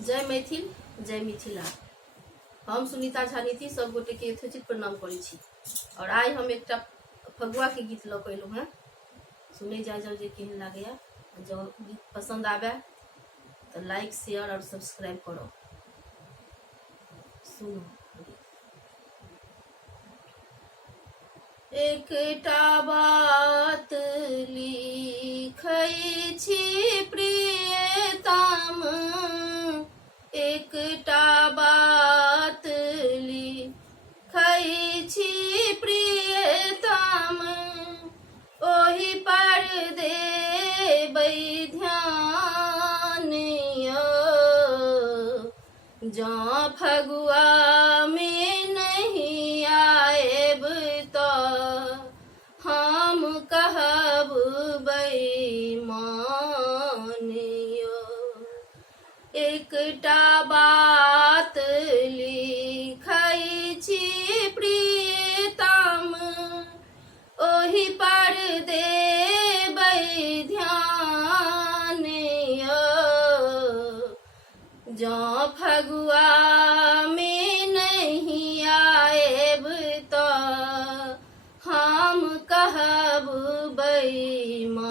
जय मैथिल, जय मिथिला। हम सुनीता झा नीति सब गोटे के यथोचित प्रणाम करै छी। और आइ हम एक फगुआ के गीत लऽ के अयलहुँ हैं। सुने जाओ जे केहन लागैया। जो गीत पसंद आवे तो लाइक शेयर और सब्सक्राइब करो। सुनो। एकटा बात लिखै छी प्रियतम, एकटा बात लिखै छी प्रियतम, ओहि पर देबै ध्यान यौ। जँ फगुआ में नहीं आएब तो हम कहब बेईमान यौ। एकटा बात लिखै छी प्रियतम, ओहि पर देबै ध्यान यौ। जँ फगुआ में नहीं आएब तो हम कहब बेईमान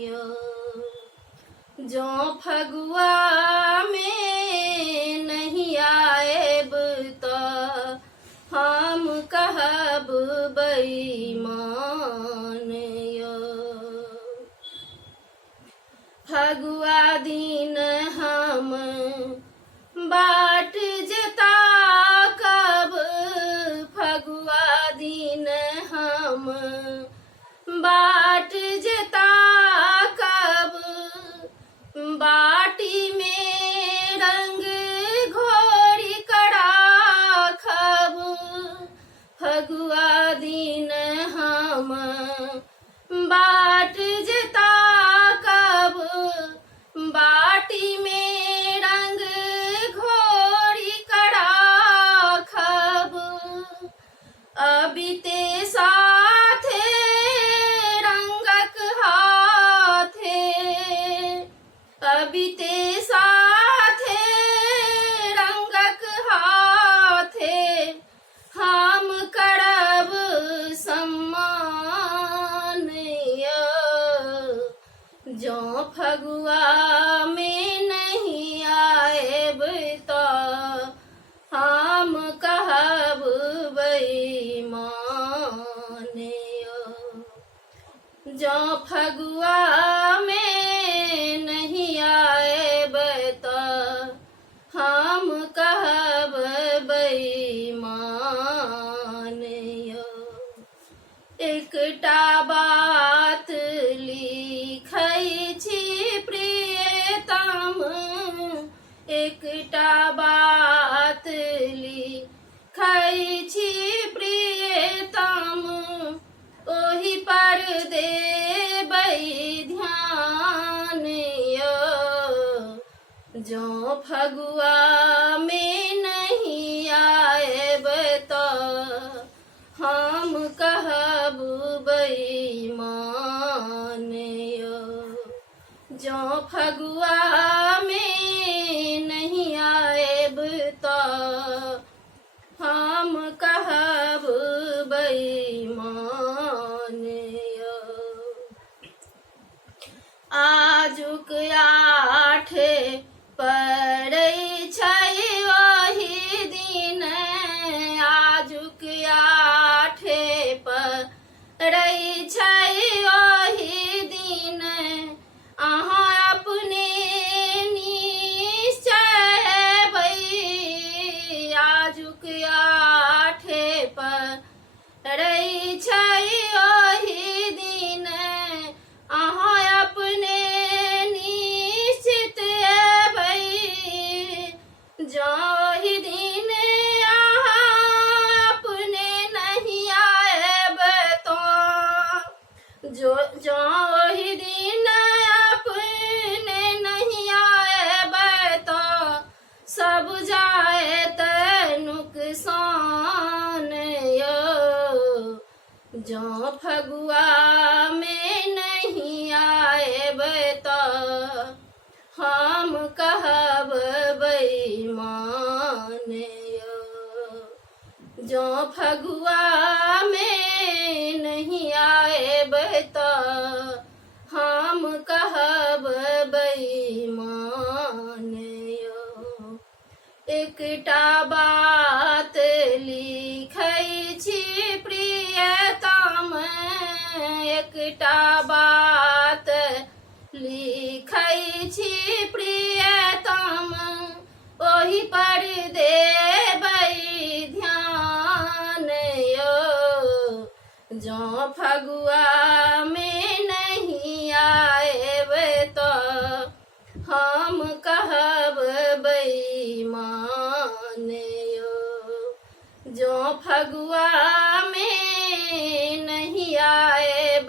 यौ। जँ फगुआ में नहीं आएब तो हम कहब बेईमान यौ। फगुआ दिन हम बाट जेता कब, फगुआ दिन हम बाट जेता कब, बाटी में रंग घोरी कड़ा खब। फगुआ दिन हम बाट जेता कब, बाटी में रंग घोरी कड़ा खब। अबिते साथे रंगक हाथे, अबिते साथे रंगक हाथे, हम करब सम्मान यौ। जँ फगुआ में नहीं आएब तो हम कहब बेईमान यौ। जँ फगुआ में नहीं आएब तो हम कहब बेईमान यौ। एकटा बात लिखै छी प्रियतम, एकटा बात लिखै छी प्रियतम, ओहि पर देबै ध्यान यौ। जँ फगुआ में नहीं आएब तो हम कहब बेईमान यौ। जँ फगुआ में नहीं आएब तो हम कहब बेईमान यौ। आजुक आठे पड़ै छै ओहि दिन, आजुक आठे पड़ै छै ओहि दिन, अहाँ अपने निश्चय हेबै। आजुक आठे पड़ै छै ओहि दिन, अहाँ अपने निश्चित हेबै। जँ ओहि दिन अहाँ अपने नहीं आएब तो, जँ ओहि दिन अपने नहीं आएब तो सब जाएत नुकसान यौ। जँ फगुआ में नहीं आएब तो हम कहब बेईमान जो फगुआ में नहीं आए तो हम कहब बेईमान एकटा बात लिखै छी प्रियतम एकटा बात लिखै छी प्रियतम ओही पर देबै ध्यान जो फगुआ में नहीं आएब तो हम कहब बेईमान जो फगुआ में नहीं आएब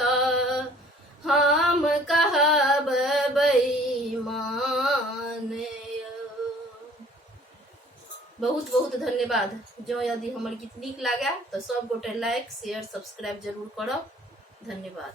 तो हम कहब बेईमान। बहुत बहुत धन्यवाद। जो यदि हमर गीत नीक लागे तो सब गोटे लाइक शेयर सब्सक्राइब जरूर करब। धन्यवाद।